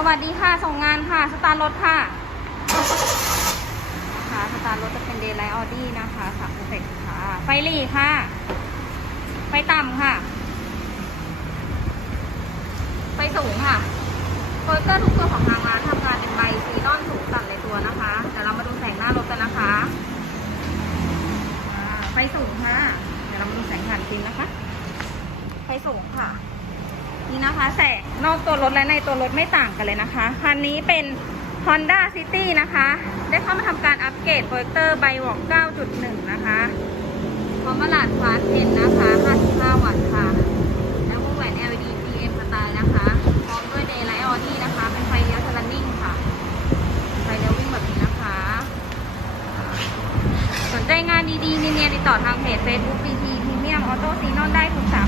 สวัสดีค่ะ ส่งงานค่ะ สตาร์ทรถค่ะค่ะสตาร์ทรถจะเป็นเดย์ไลท์ออดี้นะคะค่ะเพอร์เฟกค่ะ ไฟหลีค่ะ ไฟต่ำค่ะ ไฟสูงค่ะโปรเตอร์ทุกตัวของทางร้านทำงานเป็นใบซีนอนสูงตัดในตัวนะคะเดี๋ยวเรามาดูแสงหน้ารถกันนะคะ ไฟสูงค่ะ เดี๋ยวเรามาดูแสงผ่านฟิล์มนะคะ ไฟสูงค่ะ นี่นะคะแสงนอกตัวรถและในตัวรถไม่ต่างกันเลยนะคะ คันนี้เป็น Honda City นะคะ ได้เข้ามาทำการอัปเกรดโปรเจคเตอร์ไบวอก9.1 นะคะพร้อมหลาดฟาสเทนนะคะ 55 วัตต์ค่ะ แล้วก็แหวน LED PM สไตล์นะคะ พร้อมด้วย Daylight Audi นะคะ เป็นไฟเลี้ยวทะลันนิ่งค่ะ ไฟเลี้ยววิ่งแบบนี้นะคะ สนใจงานดีๆเนียนๆติดต่อทางเพจ Facebook DT Premium Auto s e a n o n ได้ทุกสา